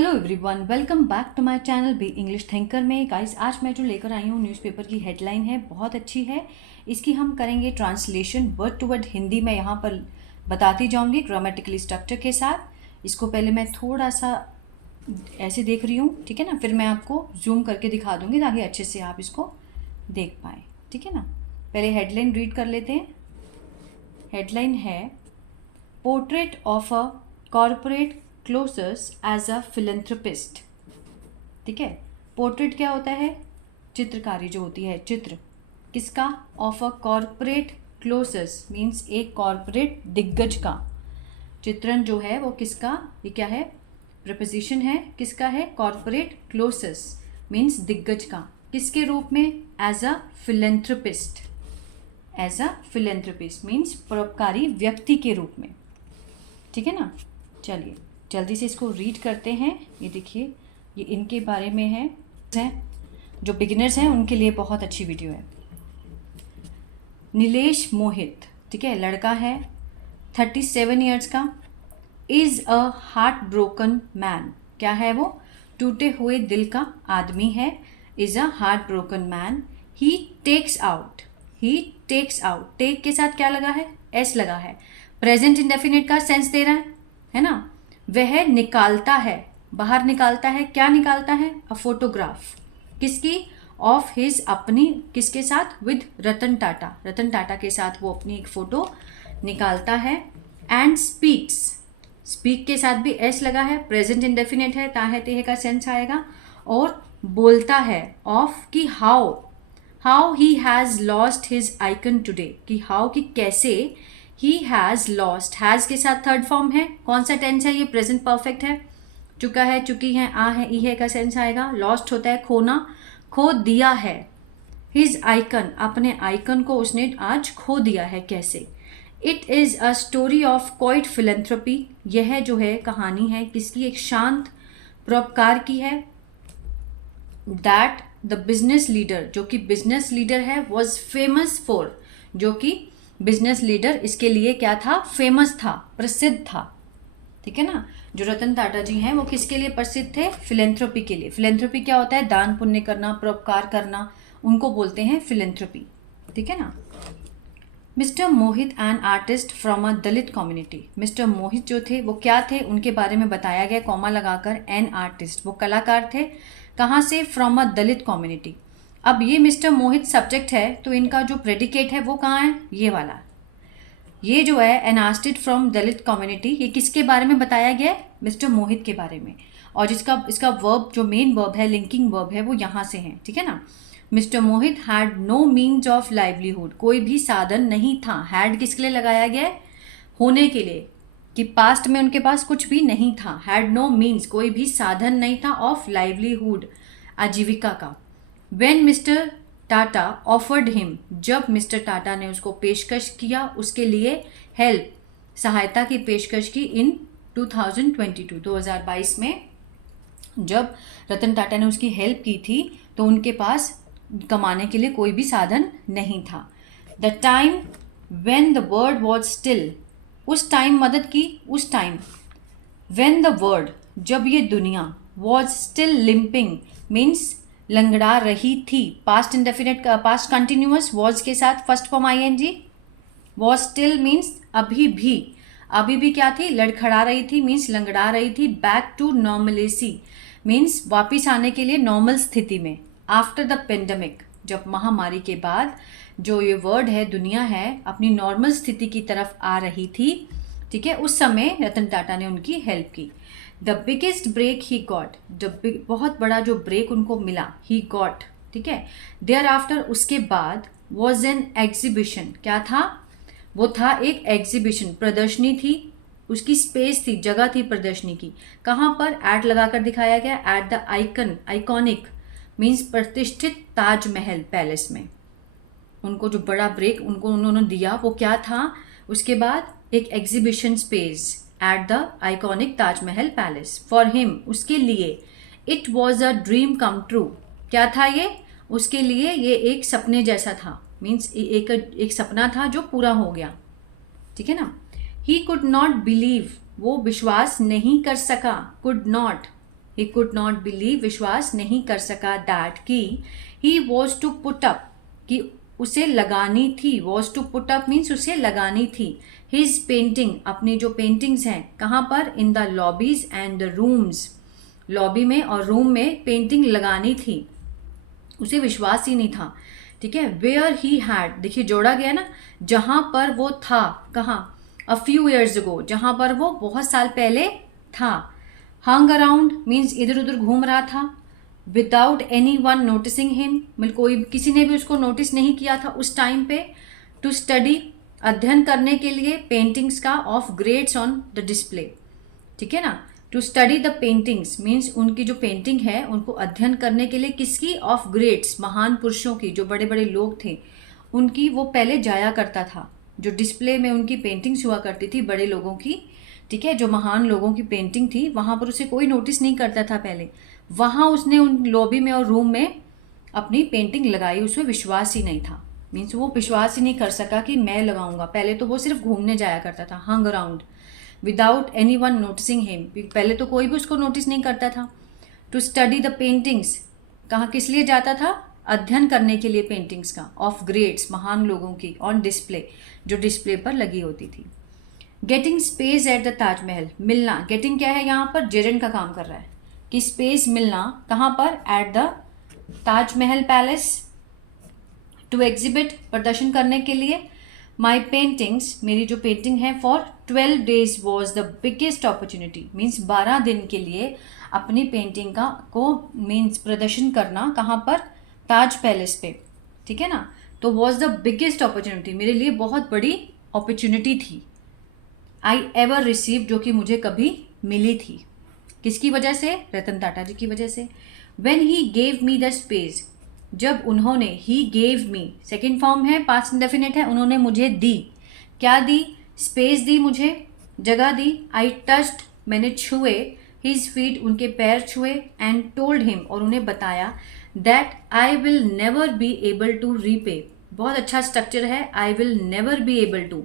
Hello everyone, welcome back to my channel B English thinker में। Guys, आज मैं जो लेकर आई हूँ न्यूज़पेपर की हेडलाइन है, बहुत अच्छी है। इसकी हम करेंगे translation word to word. Hindi में यहाँ पर बताती जाऊँगी ग्रामेटिकली स्ट्रक्चर के साथ। इसको पहले मैं थोड़ा सा ऐसे देख रही हूँ, ठीक है ना, फिर मैं आपको जूम करके दिखा दूँगी ताकि अच्छे से आप इसको देख पाएँ, ठीक है ना। पहले हेडलाइन रीड कर लेते हैं। हेडलाइन है portrait of a corporate closers as a philanthropist. ठीक है, पोर्ट्रेट क्या होता है? चित्रकारी जो होती है, चित्र किसका? Of a corporate closures means एक कॉरपोरेट दिग्गज का चित्रण जो है वो किसका? ये क्या है? प्रपोजिशन है, किसका है? कॉरपोरेट क्लोजर्स मीन्स दिग्गज का। किसके रूप में? As a philanthropist. As a philanthropist means परोपकारी व्यक्ति के रूप में, ठीक है ना। चलिए जल्दी से इसको रीड करते हैं। ये देखिए, ये इनके बारे में है, जो बिगिनर्स हैं उनके लिए बहुत अच्छी वीडियो है। नीलेश मोहित, ठीक है, लड़का है, 37 ईयर्स का। Is a heart broken man, क्या है वो? टूटे हुए दिल का आदमी है। Is a heart broken man. He takes out, he takes out, take के साथ क्या लगा है? एस लगा है। प्रेजेंट इंडेफिनिट का सेंस दे रहा है ना। वह निकालता है, बाहर निकालता है, क्या निकालता है? अ फोटोग्राफ, किसकी? ऑफ हिज, अपनी, किसके साथ? विद रतन टाटा, रतन टाटा के साथ वो अपनी एक फ़ोटो निकालता है। एंड स्पीक्स, स्पीक के साथ भी एस लगा है, प्रेजेंट इंडेफिनिट है, ताहे तेहे का सेंस आएगा। और बोलता है ऑफ कि how, how he has lost his icon today, कि हाउ कि कैसे ही हैज़ लॉस्ट, हैज़ के साथ थर्ड फॉर्म है, कौन सा टेंस है ये? प्रेजेंट परफेक्ट है। चुका है, चुकी है, आ है, ई है का सेंस आएगा। लॉस्ट होता है खोना, खो दिया है। हिज आइकन, अपने आइकन को उसने आज खो दिया है, कैसे? It is a story of quite philanthropy, यह जो है कहानी है किसकी? एक शांत परोपकार की है। दैट द बिजनेस लीडर, जो कि बिजनेस लीडर है, वॉज फेमस फॉर, जो कि बिजनेस लीडर इसके लिए क्या था? फेमस था, प्रसिद्ध था, ठीक है ना। जो रतन टाटा जी हैं वो किसके लिए प्रसिद्ध थे? फिलेंथ्रोपी के लिए। फिलेंथ्रोपी क्या होता है? दान पुण्य करना, परोपकार करना, उनको बोलते हैं फिलेंथ्रोपी, ठीक है ना। Mister Mohit an artist from a Dalit community, mister Mohit जो थे वो क्या थे? उनके बारे में बताया गया कॉमा लगाकर। एन आर्टिस्ट, वो कलाकार थे, कहाँ से? From a Dalit community. अब ये मिस्टर मोहित सब्जेक्ट है, तो इनका जो प्रेडिकेट है वो कहाँ है? ये वाला, ये जो है N artist from Dalit community, ये किसके बारे में बताया गया है? मिस्टर मोहित के बारे में। और जिसका इसका वर्ब, जो मेन वर्ब है, लिंकिंग वर्ब है, वो यहाँ से है, ठीक है ना। Mister Mohit had no means of livelihood, कोई भी साधन नहीं था। हैड किसके लिए लगाया गया है? होने के लिए, कि पास्ट में उनके पास कुछ भी नहीं था। हैड नो मीन्स, कोई भी साधन नहीं था, ऑफ लाइवलीहुड, आजीविका का। When mister Tata offered him, जब मिस्टर टाटा ने उसको पेशकश किया, उसके लिए हेल्प, सहायता की पेशकश की, इन 2022, 2022 में जब रतन टाटा ने उसकी हेल्प की थी, तो उनके पास कमाने के लिए कोई भी साधन नहीं था। The time when the word was still, उस टाइम मदद की, उस टाइम। वेन द वर्ड, जब ये दुनिया, वॉज स्टिल लिम्पिंग मीन्स लंगड़ा रही थी, पास्ट इंडेफिनिट का, पास्ट कंटिन्यूअस, वॉज के साथ first form ING. Was still means अभी भी, अभी भी क्या थी? लड़खड़ा रही थी मीन्स लंगड़ा रही थी। बैक टू नॉर्मलेसी मीन्स वापिस आने के लिए नॉर्मल स्थिति में। आफ्टर द पेंडेमिक, जब महामारी के बाद जो ये वर्ड है, दुनिया है, अपनी नॉर्मल स्थिति की तरफ आ रही थी, ठीक है, उस समय रतन टाटा ने उनकी हेल्प की। The biggest break he got, बहुत बड़ा जो ब्रेक उनको मिला, ही गॉट, ठीक है। देयर आफ्टर, उसके बाद, वॉज एन एग्जीबिशन, क्या था? वो था एक एग्जीबिशन, प्रदर्शनी थी, उसकी स्पेस थी, जगह थी प्रदर्शनी की। कहाँ पर? एट लगाकर दिखाया गया, at the icon, iconic means प्रतिष्ठित ताजमहल पैलेस में। उनको जो बड़ा ब्रेक उनको उन्होंने दिया वो क्या था? उसके बाद एक exhibition space at the iconic Taj Mahal palace. For him, उसके लिए। It was a dream come true, क्या था ये? उसके लिए ये एक सपने जैसा था, मीन्स एक सपना था जो पूरा हो गया, ठीक है ना। ही कुड नॉट बिलीव, वो विश्वास नहीं कर सका, could not, he could not believe, विश्वास नहीं कर सका, दैट कि he was to put up, कि उसे लगानी थी, was to put up means उसे लगानी थी, हिज पेंटिंग, अपनी जो पेंटिंग्स हैं, कहाँ पर, in the lobbies and the rooms, lobby में और रूम में पेंटिंग लगानी थी, उसे विश्वास ही नहीं था। ठीक है, वेयर ही हैड, देखिए जोड़ा गया ना, जहां पर वो था, कहाँ, अ फ्यू ईयर्स अगो, जहां पर वो बहुत साल पहले था, हंग अराउंड मीन्स इधर उधर घूम रहा था, without anyone noticing him, मतलब कोई किसी ने भी उसको नोटिस नहीं किया था उस टाइम पे, टू स्टडी, अध्ययन करने के लिए, पेंटिंग्स का, of grades on the display. ठीक है ना, to study the paintings means उनकी जो पेंटिंग है उनको अध्ययन करने के लिए, किसकी, ऑफ ग्रेट्स, महान पुरुषों की, जो बड़े बड़े लोग थे उनकी वो पहले जाया करता था, जो डिस्प्ले में उनकी पेंटिंग्स हुआ करती थी बड़े लोगों की। ठीक है, जो महान लोगों की पेंटिंग थी वहाँ पर उसे कोई नोटिस नहीं करता था पहले, वहाँ उसने उन लॉबी में और रूम में अपनी पेंटिंग लगाई, उसमें विश्वास ही नहीं था, मीन्स वो विश्वास ही नहीं कर सका कि मैं लगाऊंगा। पहले तो वो सिर्फ घूमने जाया करता था, hung around, without anyone noticing him, पहले तो कोई भी उसको नोटिस नहीं करता था। टू स्टडी द पेंटिंग्स, कहाँ किस लिए जाता था, अध्ययन करने के लिए पेंटिंग्स का, ऑफ ग्रेट्स, महान लोगों की, ऑन डिस्प्ले, जो डिस्प्ले पर लगी होती थी। Getting space at the Taj Mahal, मिलना, गेटिंग क्या है यहाँ पर, जेरेंट का काम कर रहा है, कि स्पेस मिलना, कहाँ पर, at the Taj Mahal palace, to exhibit, प्रदर्शन करने के लिए, माई पेंटिंग्स, मेरी जो पेंटिंग है, for 12 days was the biggest opportunity, means 12 दिन के लिए अपनी पेंटिंग का को मीन्स प्रदर्शन करना, कहाँ पर, ताज पैलेस पे। ठीक है ना, तो वॉज द बिगेस्ट अपॉर्चुनिटी, मेरे लिए बहुत बड़ी अपॉर्चुनिटी थी, आई एवर रिसीव, जो कि मुझे कभी मिली थी, किसकी वजह से, रतन टाटा जी की वजह से। When he gave me the space, जब उन्होंने, he gave me, second form है, पास्ट इंडेफिनिट है, उन्होंने मुझे दी, क्या दी, स्पेस दी, मुझे जगह दी, आई टच्ड, मैंने छुए, हिज फीट, उनके पैर छुए, एंड टोल्ड हिम, और उन्हें बताया, that I will never be able to repay, बहुत अच्छा स्ट्रक्चर है, I will never be able to,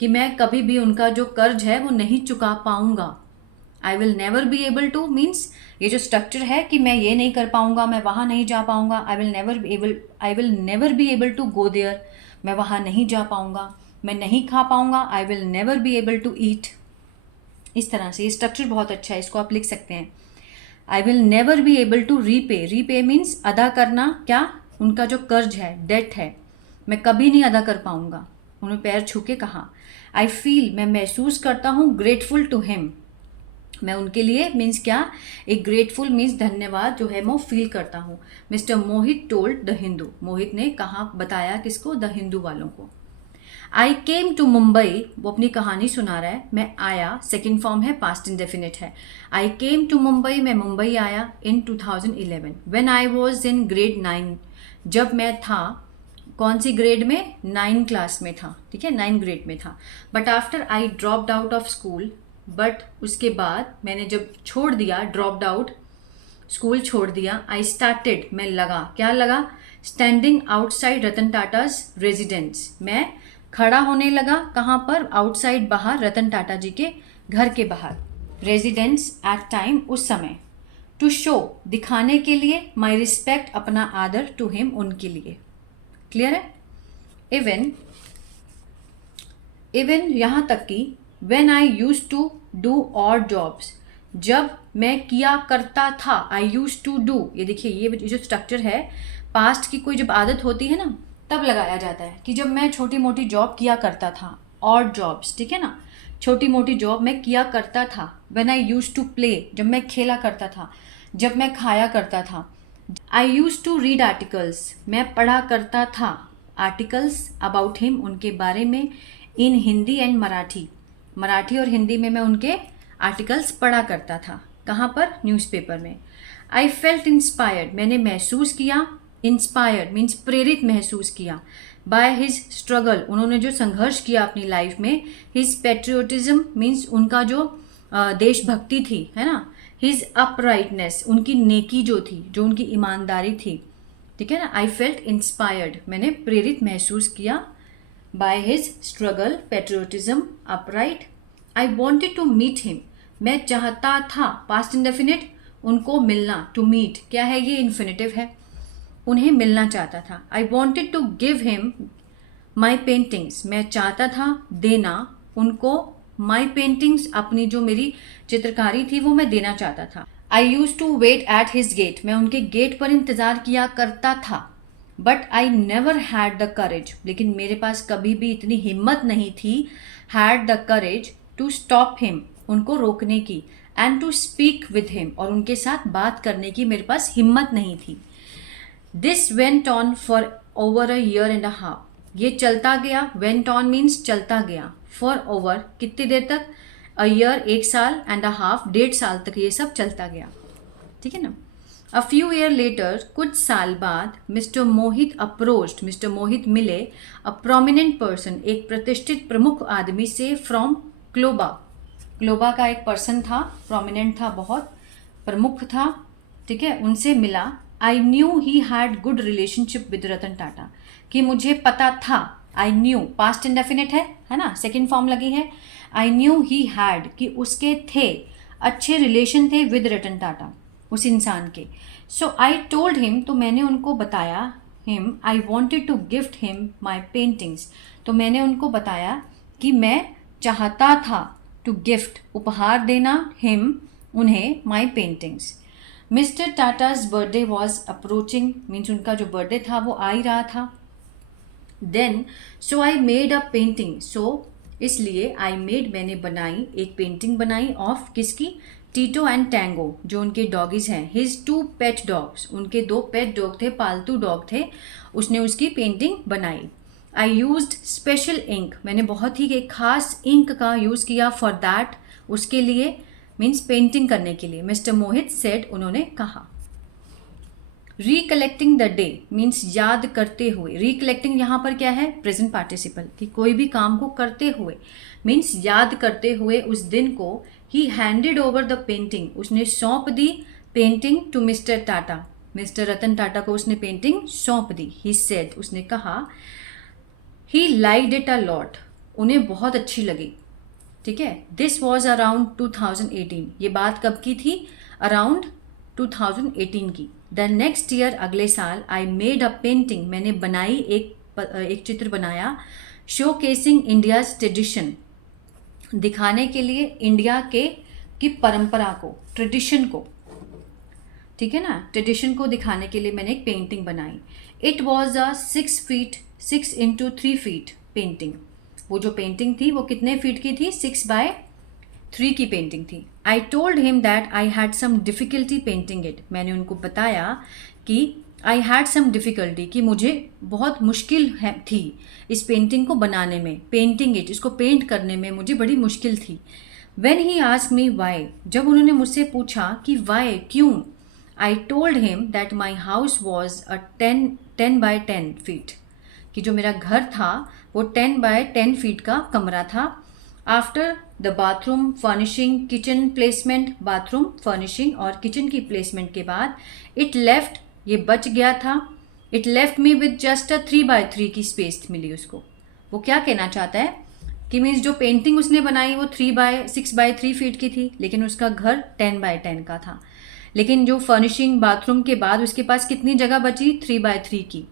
कि मैं कभी भी उनका जो कर्ज है वो नहीं चुका पाऊंगा। I will never be able two means ये जो स्ट्रक्चर है कि मैं ये नहीं कर पाऊंगा, मैं वहाँ नहीं जा पाऊंगा, I will never be able to go there, मैं वहाँ नहीं जा पाऊंगा, मैं नहीं खा पाऊंगा, I will never be able to eat. इस तरह से ये स्ट्रक्चर बहुत अच्छा है, इसको आप लिख सकते हैं। I will never be able to repay, repay means अदा करना, क्या, उनका जो कर्ज है, डेट है, मैं कभी नहीं अदा कर पाऊंगा, उन्हें पैर छू के कहा। आई फील, मैं महसूस करता हूँ, ग्रेटफुल टू हिम, मैं उनके लिए मीन्स क्या, एक ग्रेटफुल मीन्स धन्यवाद जो है मैं फील करता हूँ। Mister Mohit told the Hindu, Mohit ने कहा, बताया किसको, द हिंदू वालों को। आई केम टू मुंबई, वो अपनी कहानी सुना रहा है, मैं आया, सेकेंड फॉर्म है, पास्ट इंडेफिनिट है, आई केम टू मुंबई, मैं मुंबई आया, इन 2011, when I was in grade 9, जब मैं था, कौन सी ग्रेड में, 9 क्लास में था। ठीक है, 9 ग्रेड में था। But after I dropped out of school, but उसके बाद मैंने जब छोड़ दिया, ड्रॉप्ड आउट, स्कूल छोड़ दिया, आई स्टार्टेड, मैं लगा, क्या लगा, स्टैंडिंग आउटसाइड रतन टाटाज रेजिडेंस, मैं खड़ा होने लगा, कहाँ पर, आउटसाइड, बाहर, रतन टाटा जी के घर के बाहर, रेजिडेंस, एट टाइम, उस समय, टू शो, दिखाने के लिए, माई रिस्पेक्ट, अपना आदर, टू हिम, उनके लिए। क्लियर है। इवन यहाँ तक कि when I used to do odd jobs, जब मैं किया करता था, I used to do, ये देखिए ये जो स्ट्रक्चर है, पास्ट की कोई जब आदत होती है ना तब लगाया जाता है, कि जब मैं छोटी मोटी जॉब किया करता था, odd jobs, ठीक है ना, छोटी मोटी जॉब मैं किया करता था। when I used to play, जब मैं खेला करता था, जब मैं खाया करता था। I used to read articles, मैं पढ़ा करता था, articles about him, उनके बारे में, in हिंदी एंड मराठी, मराठी और हिंदी में मैं उनके आर्टिकल्स पढ़ा करता था, कहाँ पर, न्यूज़पेपर में। आई फेल्ट इंस्पायर्ड, मैंने महसूस किया, इंस्पायर्ड मीन्स प्रेरित महसूस किया, बाय हिज स्ट्रगल, उन्होंने जो संघर्ष किया अपनी लाइफ में, हिज पेट्रियोटिज्म मीन्स उनका जो देशभक्ति थी, है ना, हिज अपराइटनेस, उनकी नेकी जो थी, जो उनकी ईमानदारी थी। ठीक है ना, आई फेल्ट इंस्पायर्ड, मैंने प्रेरित महसूस किया, by his struggle, patriotism, upright. I wanted to meet him, मैं चाहता था, past indefinite, उनको मिलना, टू मीट, क्या है ये, इन्फिनेटिव है, उन्हें मिलना चाहता था। I wanted to give him my paintings, मैं चाहता था देना उनको माई पेंटिंग्स, अपनी जो मेरी चित्रकारी थी वो मैं देना चाहता था। I used to wait at his gate, मैं उनके गेट पर इंतज़ार किया करता था। But I never had the courage, लेकिन मेरे पास कभी भी इतनी हिम्मत नहीं थी, had the courage to stop him, उनको रोकने की, and to speak with him, और उनके साथ बात करने की मेरे पास हिम्मत नहीं थी। This went on for over a year and a half, ये चलता गया, वेंट ऑन मीन्स चलता गया, फॉर ओवर कितनी देर तक, अ ईयर 1 साल, एंड अ हाफ 1.5 साल तक ये सब चलता गया, ठीक है ना। अ फ्यू ईयर लेटर, कुछ साल बाद, मिस्टर मोहित अप्रोच्ड, मिस्टर मोहित मिले, अ प्रोमिनेंट पर्सन, एक प्रतिष्ठित प्रमुख आदमी से, फ्रॉम क्लोबा, क्लोबा का एक पर्सन था, प्रोमिनेंट था, बहुत प्रमुख था, ठीक है, उनसे मिला। I knew he had good relationship with Ratan Tata, कि मुझे पता था, आई न्यू पास्ट इंडेफिनिट है ना, सेकेंड फॉर्म लगी है। आई न्यू ही हैड, कि उसके थे, अच्छे रिलेशन थे विद रतन टाटा, उस इंसान के। सो आई टोल्ड हिम, तो मैंने उनको बताया, him, I wanted to gift him my paintings, तो मैंने उनको बताया कि मैं चाहता था, टू गिफ्ट, उपहार देना, हिम, उन्हें, my paintings. Mister Tata's birthday was approaching, means उनका जो बर्थडे था वो आ ही रहा था। Then so I made a painting, so इसलिए आई मेड, मैंने बनाई, एक पेंटिंग बनाई, ऑफ किसकी, टीटो एंड टैंगो, जो उनके डॉगीज हैं, हिज 2 पेट डॉग्स, उनके 2 पेट डॉग थे, पालतू डॉग थे, उसने उसकी पेंटिंग बनाई। आई यूज्ड स्पेशल इंक, मैंने बहुत ही एक खास इंक का यूज़ किया, फॉर दैट, उसके लिए, मीन्स पेंटिंग करने के लिए। मिस्टर मोहित सेड, उन्होंने कहा। रिकलेक्टिंग द डे मीन्स याद करते हुए, रिकलेक्टिंग यहाँ पर क्या है, प्रेजेंट पार्टिसिपल, कि कोई भी काम को करते हुए, मीन्स याद करते हुए उस दिन को। He handed over the painting, उसने सौंप दी painting, to mister Tata, mister Ratan Tata को उसने पेंटिंग सौंप दी। ही सेड, उसने कहा, he liked it a lot, उन्हें बहुत अच्छी लगी, ठीक है। दिस वॉज अराउंड 2018, ये बात कब की थी, अराउंड 2018 की। द नेक्स्ट ईयर, अगले साल, आई मेड अ पेंटिंग, मैंने बनाई, एक चित्र बनाया, शो केसिंग इंडियाज ट्रेडिशन, दिखाने के लिए इंडिया की परंपरा को, ट्रेडिशन को, ठीक है ना, ट्रेडिशन को दिखाने के लिए मैंने एक पेंटिंग बनाई। It was a 6 into 3 feet painting, वो जो पेंटिंग थी वो कितने फीट की थी, 6x3 की पेंटिंग थी। I told him that I had some difficulty painting it, मैंने उनको बताया कि आई हैड सम डिफ़िकल्टी, कि मुझे बहुत मुश्किल थी इस पेंटिंग को बनाने में, पेंटिंग इट, इसको पेंट करने में मुझे बड़ी मुश्किल थी। When he asked me why, जब उन्होंने मुझसे पूछा कि वाई, क्यों, I told him that my house was a 10 by 10 feet, कि जो मेरा घर था वो 10 by 10 फीट का कमरा था। After the bathroom furnishing, kitchen placement, bathroom furnishing और किचन की प्लेसमेंट के बाद, इट लेफ्ट, ये बच गया था, it left me with just a 3x3 की स्पेस मिली उसको। वो क्या कहना चाहता है कि मीन्स जो पेंटिंग उसने बनाई वो 6x3 फीट की थी, लेकिन उसका घर 10 by 10 का था, लेकिन जो फर्निशिंग बाथरूम के बाद उसके पास कितनी जगह बची, 3x3 की।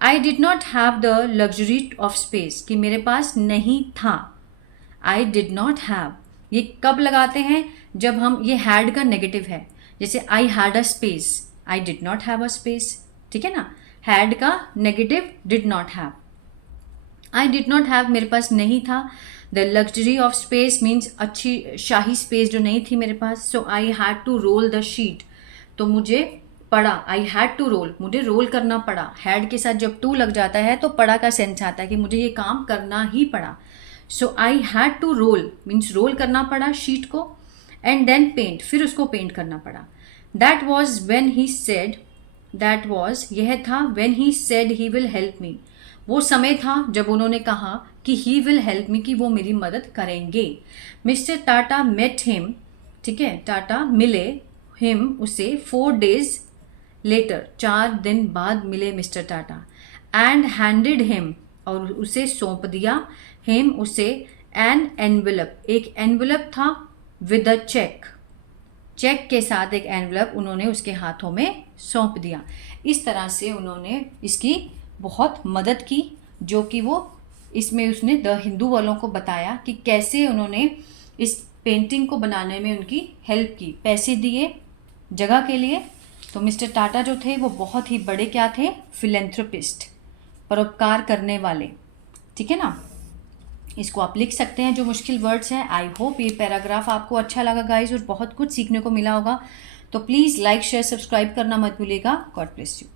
आई did not have the luxury of space, कि मेरे पास नहीं था, आई डिड नॉट हैव, ये कब लगाते हैं, जब हम, ये हैड का नेगेटिव है, जैसे I had a space, I did not have a space, ठीक है ना, हैड का negative, did not have. I did not have, मेरे पास नहीं था, the luxury of space means अच्छी शाही स्पेस जो नहीं थी मेरे पास। So I had to roll the sheet, तो मुझे पड़ा, आई हैड टू रोल, मुझे रोल करना पड़ा, हैड के साथ जब टू लग जाता है तो पड़ा का सेंस आता है कि मुझे ये काम करना ही पड़ा। So I had to roll means roll करना पड़ा शीट को, एंड देन पेंट, फिर उसको पेंट करना पड़ा। That was when he said, that was, यह था, when he said he will help me, वो समय था जब उन्होंने कहा कि ही विल हेल्प मी, कि वो मेरी मदद करेंगे। मिस्टर टाटा मेट हिम, ठीक है, टाटा मिले, हिम उसे 4 days लेटर, 4 दिन बाद मिले mister Tata, and handed him, और उसे सौंप दिया, हिम उसे, एन एनवेलप, एक एनवेलप था, विद अ चेक, चेक के साथ एक एनवलप उन्होंने उसके हाथों में सौंप दिया। इस तरह से उन्होंने इसकी बहुत मदद की, जो कि वो इसमें उसने द हिंदू वालों को बताया कि कैसे उन्होंने इस पेंटिंग को बनाने में उनकी हेल्प की, पैसे दिए जगह के लिए। तो मिस्टर टाटा जो थे वो बहुत ही बड़े क्या थे, फिलेंथ्रोपिस्ट, परोपकार करने वाले, ठीक है ना। इसको आप लिख सकते हैं जो मुश्किल वर्ड्स हैं। आई होप ये पैराग्राफ आपको अच्छा लगा गाइज और बहुत कुछ सीखने को मिला होगा। तो प्लीज़ लाइक शेयर सब्सक्राइब करना मत भूलिएगा। God bless you.